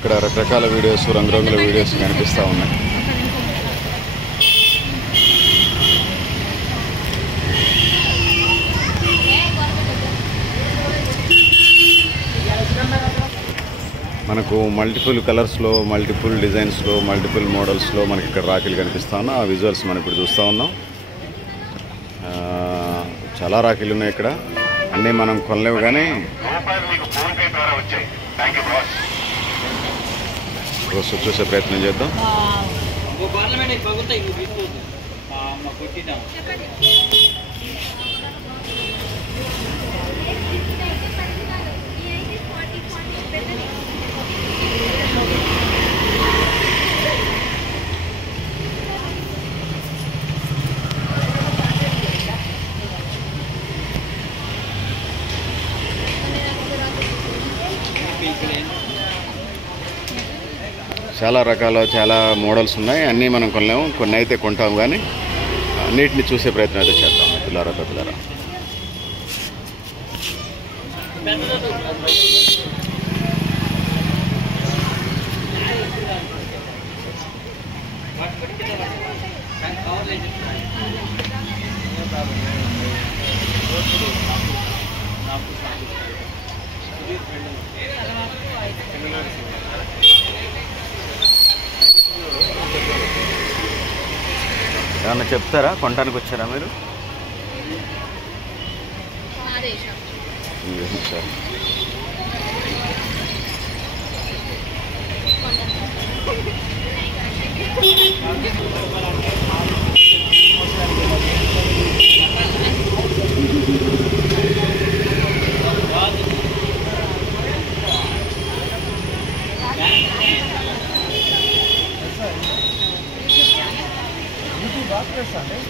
ఇక్కడ రకరకాల వీడియోస్, రంగురంగుల వీడియోస్ కనిపిస్తూ ఉన్నాయి. మనకు మల్టిపుల్ కలర్స్లో, మల్టిపుల్ డిజైన్స్లో, మల్టిపుల్ మోడల్స్లో మనకి ఇక్కడ రాఖీలు కనిపిస్తూ ఉన్నాయి. ఆ విజువల్స్ మనం ఇప్పుడు చూస్తూ ఉన్నాం. చాలా రాఖీలు ఉన్నాయి ఇక్కడ. అన్నీ మనం కొనలేవు కానీ రోజు చూసే ప్రయత్నం చేద్దాం. చాలా రకాల, చాలా మోడల్స్ ఉన్నాయి. అన్నీ మనం కొనలేము, కొన్ని అయితే కొంటాము కానీ అన్నిటిని చూసే ప్రయత్నం అయితే చేద్దాం. పెద్దలారా పెద్దలారా ఏమన్నా చెప్తారా? కొనడానికి వచ్చారా మీరు? సార్ बात कर सकते हैं।